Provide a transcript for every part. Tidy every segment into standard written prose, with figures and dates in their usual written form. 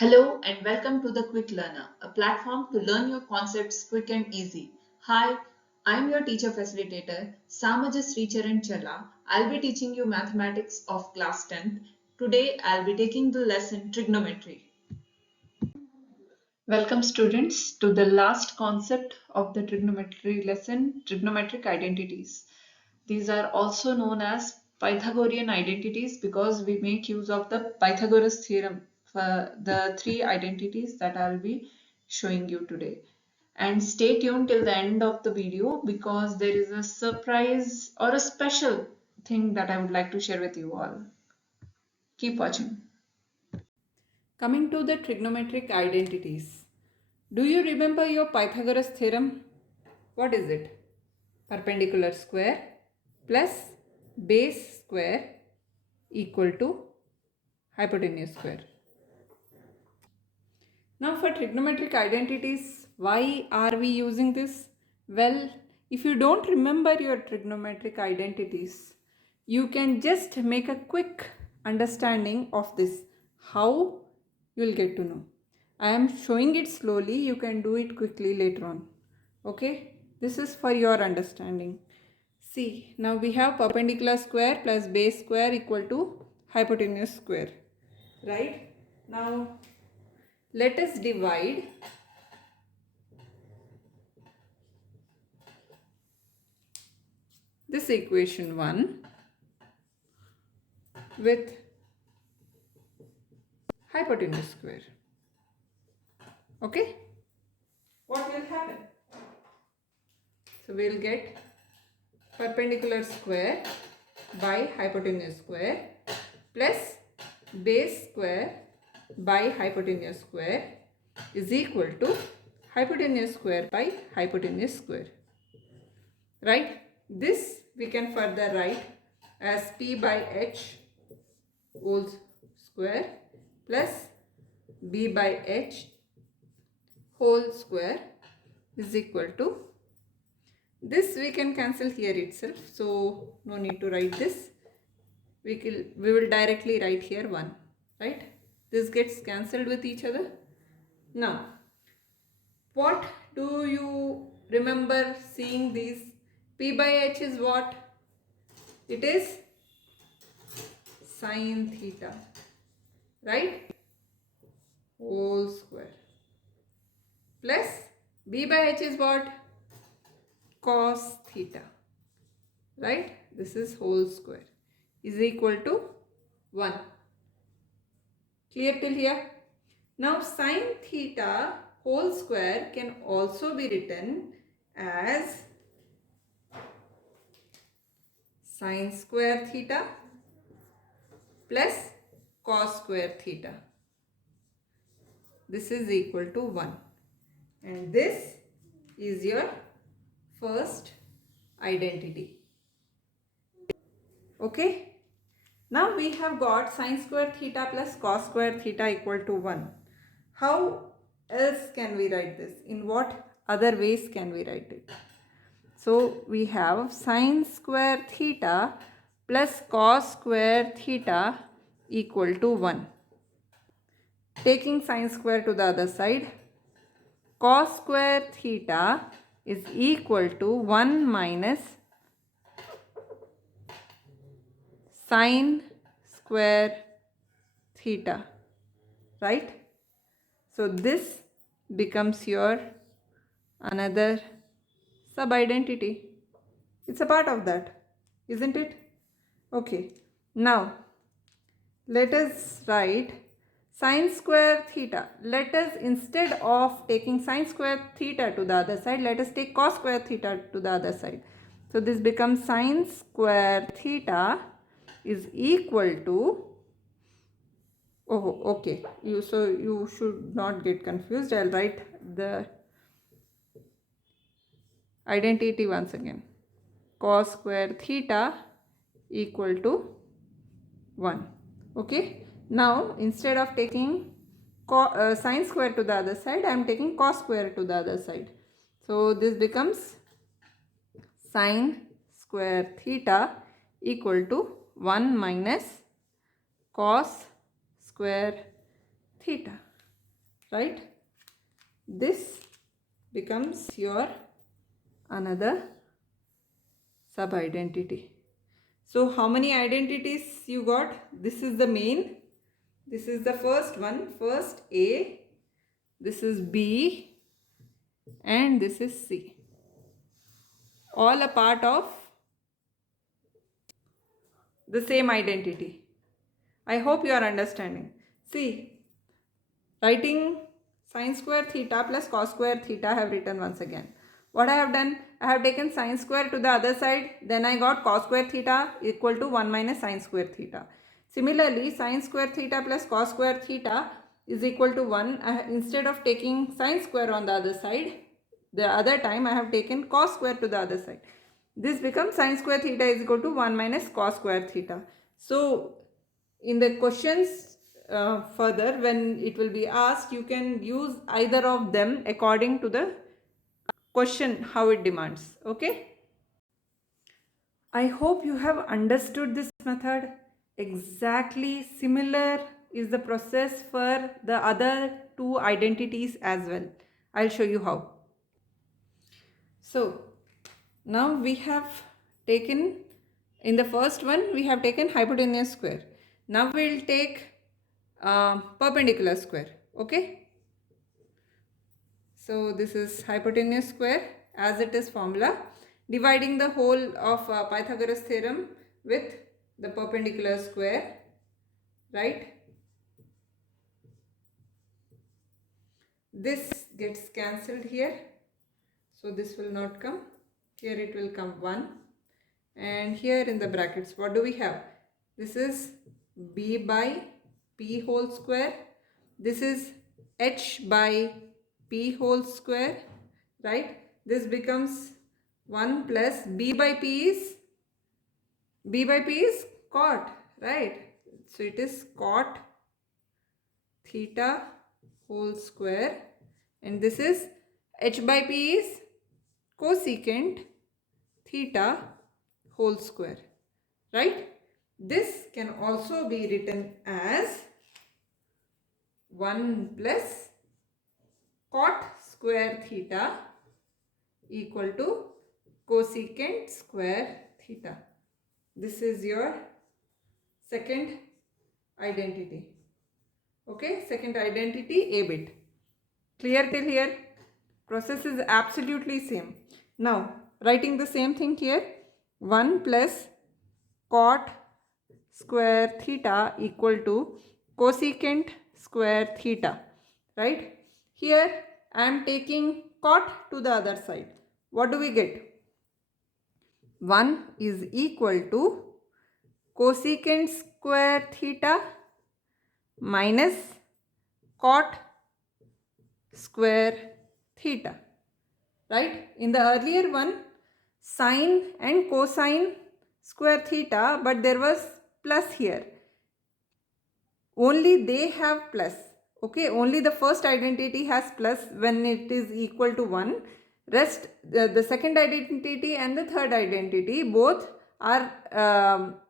Hello and welcome to the Quick Learner, a platform to learn your concepts quick and easy. Hi, I'm your teacher facilitator, Samajasri Charan Challa. I'll be teaching you mathematics of class 10th. Today I'll be taking the lesson trigonometry. Welcome students to the last concept of the trigonometry lesson, trigonometric identities. These are also known as Pythagorean identities because we make use of the Pythagoras theorem for the three identities that I'll be showing you today. And stay tuned till the end of the video because there is a surprise or a special thing that I would like to share with you all. Keep watching. Coming to the trigonometric identities. Do you remember your Pythagoras theorem? What is it? Perpendicular square plus base square equal to hypotenuse square. Now for trigonometric identities, why are we using this? Well, if you don't remember your trigonometric identities, you can just make a quick understanding of this. How you will get to know. I am showing it slowly, you can do it quickly later on. Okay, this is for your understanding. See, now we have perpendicular square plus base square equal to hypotenuse square, right? Now let us divide this equation 1 with hypotenuse square. Okay? What will happen? So we will get perpendicular square by hypotenuse square plus base square by hypotenuse square is equal to hypotenuse square by hypotenuse square. Right? This we can further write as p by h whole square plus b by h whole square is equal to this. We can cancel here itself, so no need to write this. We will directly write here 1, right? This gets cancelled with each other. Now, what do you remember seeing these? P by h is what? It is sine theta, right? Whole square. Plus b by h is what? Cos theta, right? This is whole square is equal to 1. Clear till here? Now sine theta whole square can also be written as sine square theta plus cos square theta. This is equal to 1. And this is your first identity. Okay? Now we have got sine square theta plus cos square theta equal to 1. How else can we write this? In what other ways can we write it? So we have sine square theta plus cos square theta equal to 1. Taking sine square to the other side, cos square theta is equal to 1 minus sine square theta, right? So this becomes your another sub-identity. It's a part of that, isn't it? Okay. Now, let us write sine square theta. Let us, instead of taking sine square theta to the other side, let us take cos square theta to the other side. So this becomes sine square theta is equal to, oh okay, so you should not get confused. I'll write the identity once again. Cos square theta equal to 1. Okay. Now instead of taking sine square to the other side, I am taking cos square to the other side. So this becomes sine square theta equal to 1 minus cos square theta. right? This becomes your another sub-identity. So how many identities you got? This is the main. This is the first one. First A, this is B, and this is C. All a part of the same identity. I hope you are understanding. See, writing sine square theta plus cos square theta I have written once again. What I have done? I have taken sine square to the other side. Then I got cos square theta equal to 1 minus sine square theta. Similarly, sine square theta plus cos square theta is equal to 1. Instead of taking sine square on the other side, the other time I have taken cos square to the other side. This becomes sine square theta is equal to 1 minus cos square theta. So, in the questions further, when it will be asked, you can use either of them according to the question how it demands. Okay. I hope you have understood this method. Exactly similar is the process for the other two identities as well. I'll show you how. So now we have taken, in the first one we have taken hypotenuse square. Now we will take perpendicular square. Okay. So this is hypotenuse square as it is formula, dividing the whole of Pythagoras theorem with the perpendicular square, right? This gets cancelled here, so this will not come. Here it will come 1, and here in the brackets what do we have? This is b by p whole square. This is h by p whole square, right? This becomes 1 plus b by p is cot, right? So it is cot theta whole square, and this is h by p is cosecant theta whole square, right? This can also be written as 1 plus cot square theta equal to cosecant square theta. This is your second identity. Okay, second identity A bit. Clear till here? Process is absolutely same. Now, writing the same thing here, 1 plus cot square theta equal to cosecant square theta, right? Here I am taking cot to the other side. What do we get? 1 is equal to cosecant square theta minus cot square theta, right? In the earlier one, sine and cosine square theta, but there was plus here. Only they have plus. Okay, only the first identity has plus when it is equal to 1. Rest, the second identity and the third identity both are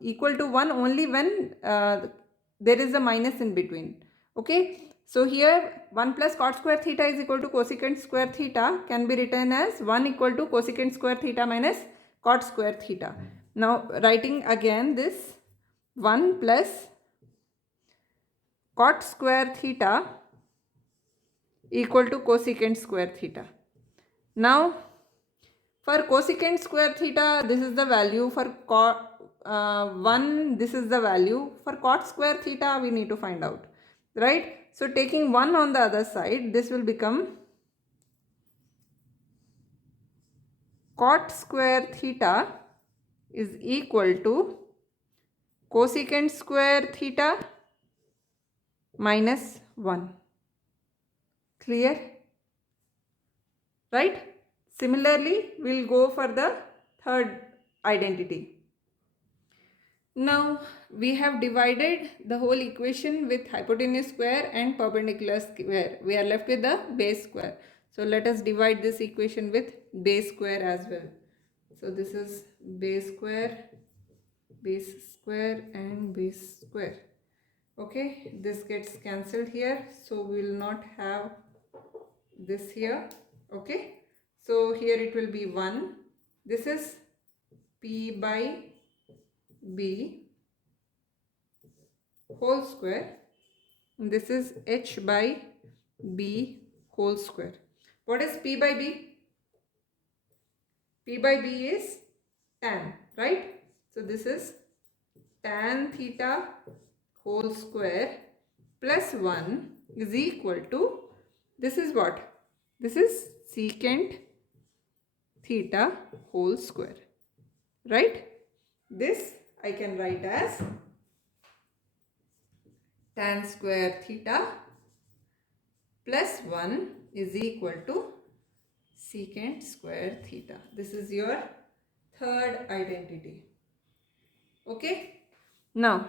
equal to 1 only when there is a minus in between. Okay, so here 1 plus cot square theta is equal to cosecant square theta can be written as 1 equal to cosecant square theta minus cot square theta. Now writing again this 1 plus cot square theta equal to cosecant square theta. Now for cosecant square theta, this is the value. For cot 1, this is the value. For cot square theta, we need to find out, right? So taking 1 on the other side, this will become cot square theta is equal to cosecant square theta minus 1. Clear? Right? Similarly, we will go for the third identity. Now, we have divided the whole equation with hypotenuse square and perpendicular square. We are left with the base square. So, let us divide this equation with base square as well. So, this is base square and base square. Okay, this gets cancelled here, so we will not have this here. Okay, so here it will be 1. This is P by B whole square. And this is H by B whole square. What is P by B? P by B is tan, right? So this is tan theta whole square plus 1 is equal to, this is what? This is secant theta whole square, right? This I can write as tan square theta plus 1 is equal to secant square theta. This is your third identity. Okay. Now,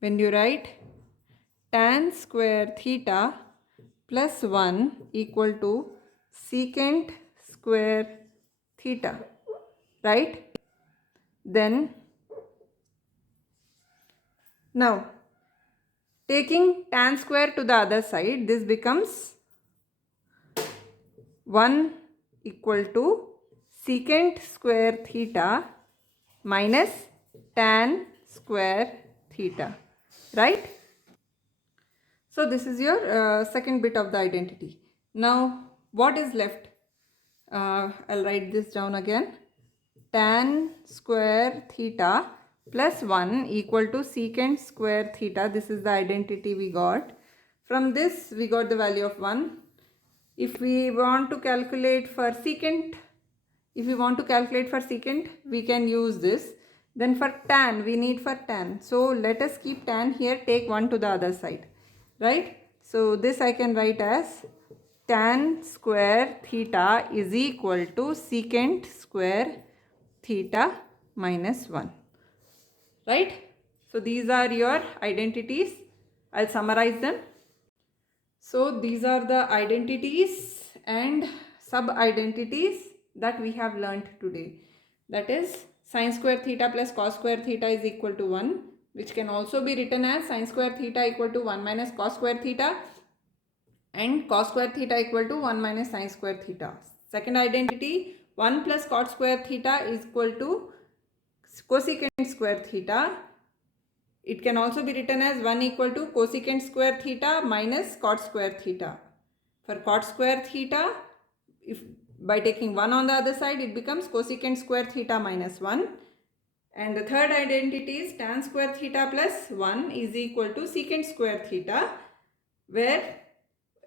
when you write tan square theta plus 1 equal to secant square theta, right? Then, now, taking tan square to the other side, this becomes 1 equal to secant square theta minus tan square theta, right? So this is your second bit of the identity. Now what is left? I'll write this down again. Tan square theta plus 1 equal to secant square theta. This is the identity we got. From this we got the value of 1. If we want to calculate for secant, we can use this. Then for tan, we need for tan. So let us keep tan here, take 1 to the other side, right? So this I can write as tan square theta is equal to secant square theta minus 1, right? So these are your identities. I'll summarize them. So these are the identities and sub-identities that we have learnt today. That is sin square theta plus cos square theta is equal to 1, which can also be written as sin square theta equal to 1 minus cos square theta and cos square theta equal to 1 minus sin square theta. Second identity, 1 plus cot square theta is equal to cosecant square theta. It can also be written as 1 equal to cosecant square theta minus cot square theta. For cot square theta, if by taking 1 on the other side, it becomes cosecant square theta minus 1. And the third identity is tan square theta plus 1 is equal to secant square theta, where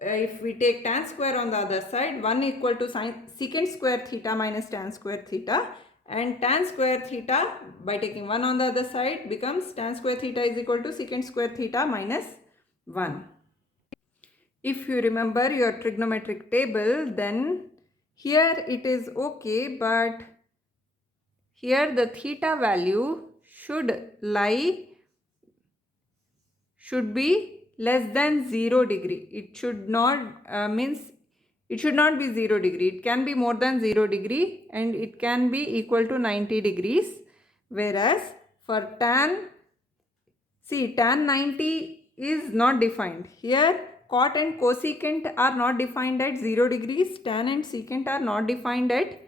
if we take tan square on the other side, 1 equal to secant square theta minus tan square theta, and tan square theta by taking 1 on the other side becomes tan square theta is equal to secant square theta minus 1. If you remember your trigonometric table, then here it is okay, but here the theta value should be less than 0 degree. It should not it should not be 0 degree. It can be more than 0 degree and it can be equal to 90 degrees. Whereas for tan 90 is not defined. Here cot and cosecant are not defined at 0 degrees. Tan and secant are not defined at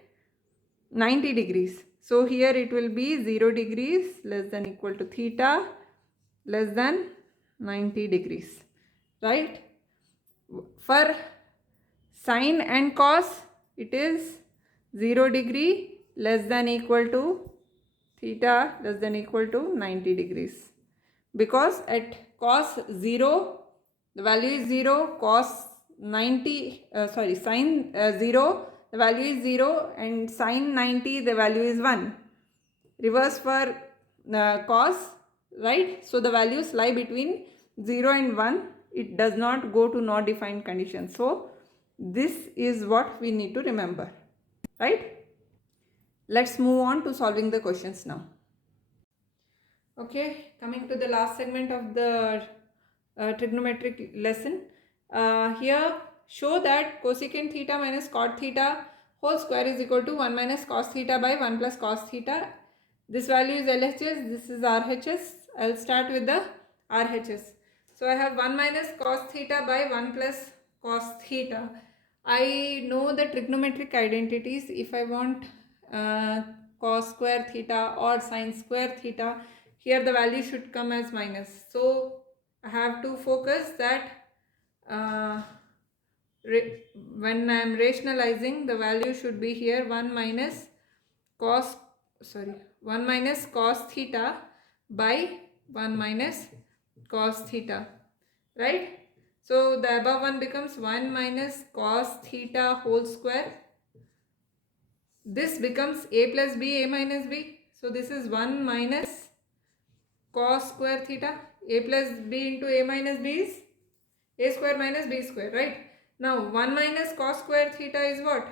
90 degrees. So here it will be 0 degrees less than equal to theta less than 90 degrees, right? For sin and cos, it is 0 degree less than equal to theta less than equal to 90 degrees. Because at cos 0, the value is 0, cos 90, sin 0, the value is 0, and sin 90, the value is 1. Reverse for cos, right? So the values lie between 0 and 1. It does not go to not defined condition. So this is what we need to remember, right? Let's move on to solving the questions now. Okay, coming to the last segment of the trigonometric lesson. Here show that cosecant theta minus cot theta whole square is equal to 1 minus cos theta by 1 plus cos theta. This value is LHS, this is RHS. I'll start with the RHS. So I have 1 minus cos theta by 1 plus cos theta. I know the trigonometric identities. If I want cos square theta or sin square theta, here the value should come as minus. So I have to focus that when I am rationalizing, the value should be here 1 minus cos 1 minus cos theta by 1 minus cos theta, right? So the above one becomes 1 minus cos theta whole square. This becomes a plus b, a minus b. So this is 1 minus cos square theta. A plus b into a minus b is a square minus b square, right? Now 1 minus cos square theta is what?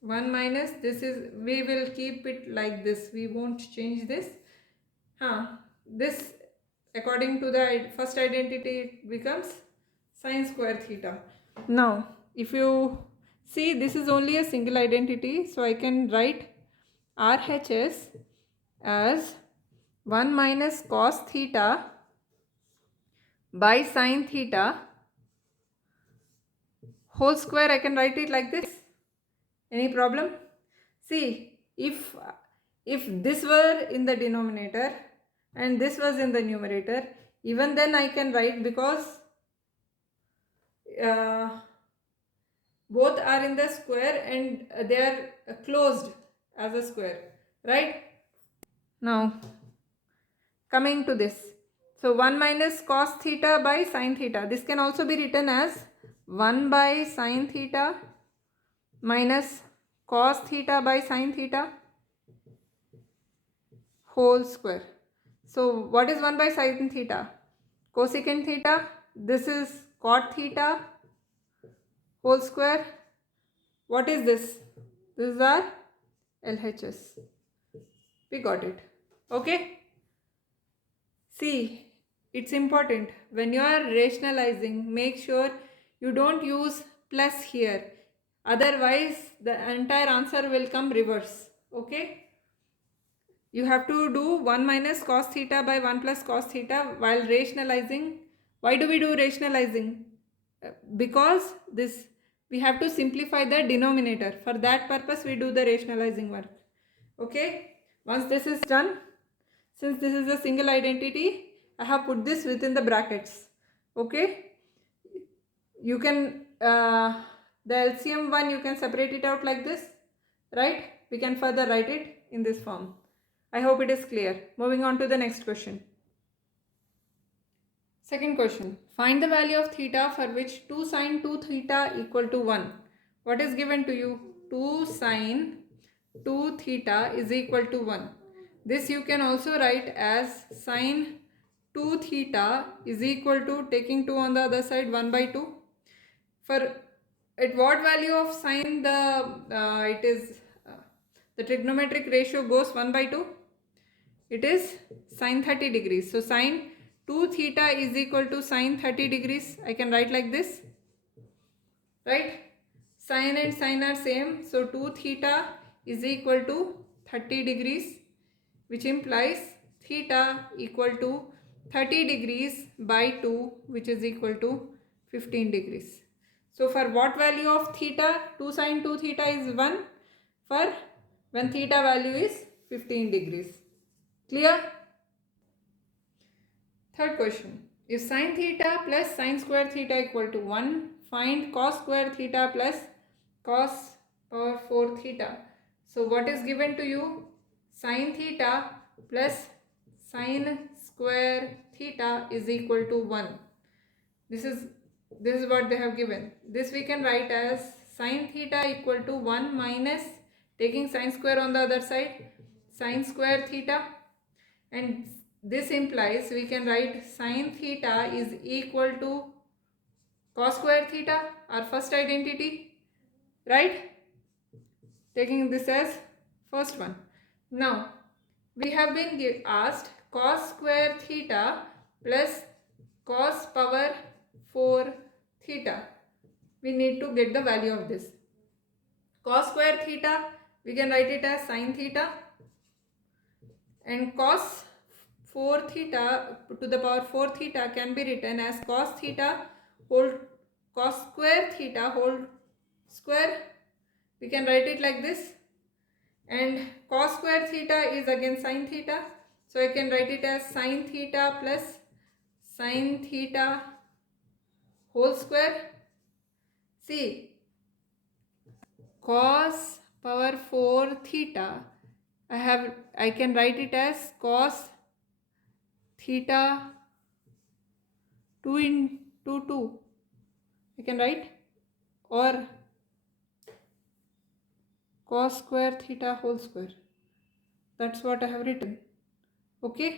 1 minus, this is, we will keep it like this, we won't change this. This according to the first identity it becomes sin square theta. Now if you see, this is only a single identity, so I can write RHS as 1 minus cos theta by sin theta whole square. I can write it like this. Any problem? See, if this were in the denominator and this was in the numerator, even then I can write, because both are in the square and they are closed as a square, right? Now coming to this, so 1 minus cos theta by sin theta, this can also be written as 1 by sin theta minus cos theta by sin theta whole square. So what is 1 by sin theta? Cosecant theta. This is cot theta whole square. What is this? This is our LHS. We got it. Okay. See, it's important when you are rationalizing, make sure you don't use plus here. Otherwise the entire answer will come reverse. Okay. You have to do 1 minus cos theta by 1 plus cos theta while rationalizing. Why do we do rationalizing? Because this, we have to simplify the denominator. For that purpose we do the rationalizing work. Okay. Once this is done, since this is a single identity, I have put this within the brackets. Okay. You can the LCM one, you can separate it out like this, right? We can further write it in this form. I hope it is clear. Moving on to the next question. Second question. Find the value of theta for which 2 sin 2 theta equal to 1. What is given to you? 2 sin 2 theta is equal to 1. This you can also write as sin 2 theta is equal to, taking 2 on the other side, 1 by 2. For at what value of sin the trigonometric ratio goes 1 by 2? It is sin 30 degrees. So sin 2 theta is equal to sin 30 degrees. I can write like this, right? Sin and sin are same. So 2 theta is equal to 30 degrees, which implies theta equal to 30 degrees by 2, which is equal to 15 degrees. So for what value of theta? 2 sin 2 theta is 1 for when theta value is 15 degrees. Clear? Third question. If sin theta plus sin square theta equal to 1, find cos square theta plus cos power 4 theta. So what is given to you? Sin theta plus sin square theta is equal to 1. This is what they have given. This we can write as sin theta equal to 1 minus, taking sin square on the other side, sin square theta, and this implies we can write sin theta is equal to cos square theta, our first identity, right? Taking this as first one. Now we have been asked cos square theta plus cos power 4 theta. We need to get the value of this. Cos square theta, we can write it as sin theta, and cos 4 theta to the power 4 theta can be written as cos theta whole cos square theta whole square. We can write it like this, and cos square theta is again sin theta, so I can write it as sin theta plus sin theta whole square. See, cos power 4 theta, I can write it as cos theta 2 into 2, I can write, or cos square theta whole square. That's what I have written. Okay,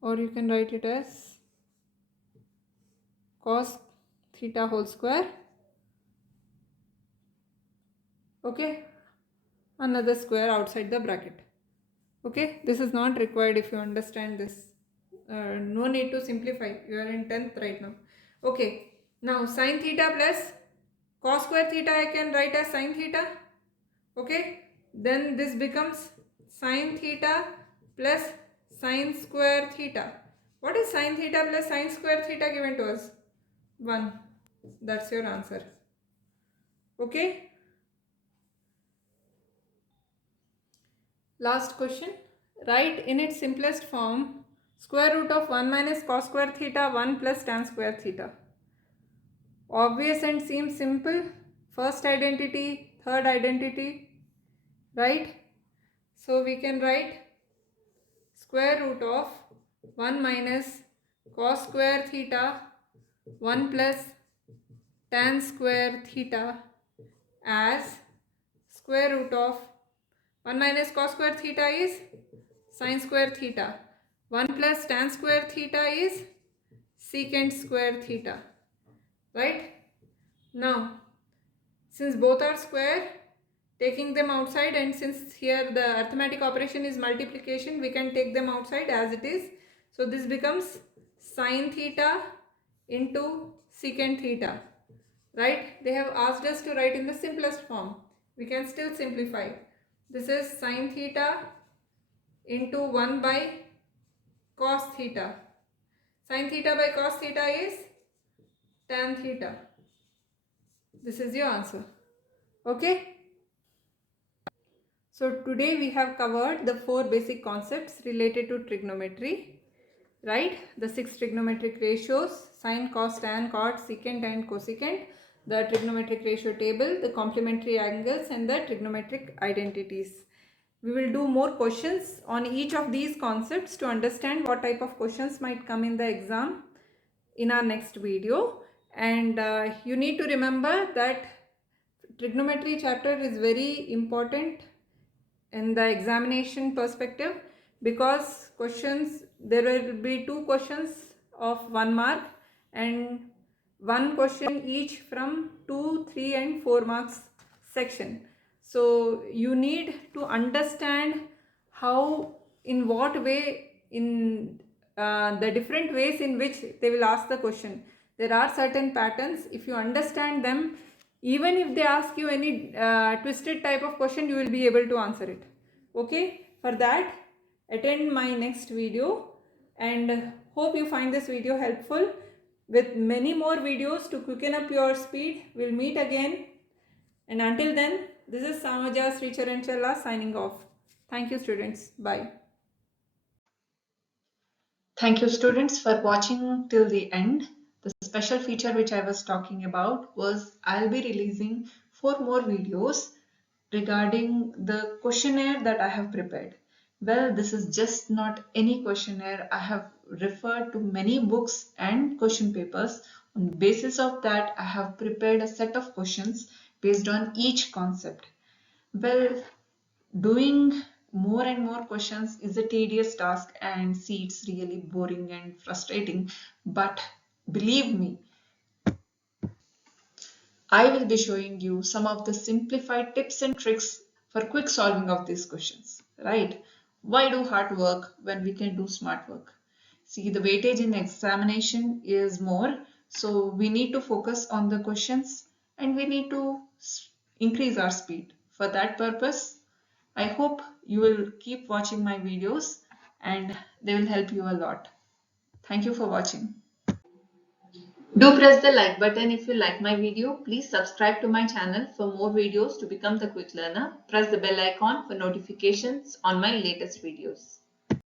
or you can write it as cos theta whole square. Okay, another square outside the bracket. Okay, this is not required if you understand this. No need to simplify, you are in 10th right now. Okay, now sin theta plus cos square theta I can write as sin theta. Okay, then this becomes sin theta plus sin square theta. What is sin theta plus sin square theta given to us? 1. That's your answer. Okay, last question. Write in its simplest form square root of 1 minus cos square theta 1 plus tan square theta. Obvious and seems simple. First identity, third identity, right? So we can write square root of 1 minus cos square theta 1 plus tan square theta as square root of 1 minus cos square theta is sin square theta, 1 plus tan square theta is secant square theta, right? Now, since both are square, taking them outside, and since here the arithmetic operation is multiplication, we can take them outside as it is. So this becomes sin theta into secant theta, right? They have asked us to write in the simplest form. We can still simplify. This is sin theta into 1 by cos theta. Sin theta by cos theta is tan theta. This is your answer. Okay. So today we have covered the 4 basic concepts related to trigonometry, right? The 6 trigonometric ratios, sine, cos, tan, cot, secant and cosecant, the trigonometric ratio table, the complementary angles and the trigonometric identities. We will do more questions on each of these concepts to understand what type of questions might come in the exam in our next video. And you need to remember that trigonometry chapter is very important in the examination perspective, because there will be 2 questions of 1 mark and 1 question each from 2, 3 and 4 marks section. So you need to understand how, in what way, in the different ways in which they will ask the question. There are certain patterns. If you understand them, even if they ask you any twisted type of question, you will be able to answer it. Okay, for that attend my next video, and hope you find this video helpful. With many more videos to quicken up your speed, we'll meet again, and until then, this is Samaja Sricharan Challa signing off. Thank you, students. Bye. Thank you, students, for watching till the end. The special feature which I was talking about was I'll be releasing 4 more videos regarding the questionnaire that I have prepared. Well, this is just not any questionnaire. I have referred to many books and question papers. On the basis of that, I have prepared a set of questions based on each concept. Well, doing more and more questions is a tedious task, and see, it's really boring and frustrating. But believe me, I will be showing you some of the simplified tips and tricks for quick solving of these questions, right? Why do hard work when we can do smart work? See, the weightage in examination is more, so we need to focus on the questions and we need to increase our speed. For that purpose, I hope you will keep watching my videos and they will help you a lot. Thank you for watching. Do press the like button if you like my video. Please subscribe to my channel for more videos to become the quick learner. Press the bell icon for notifications on my latest videos.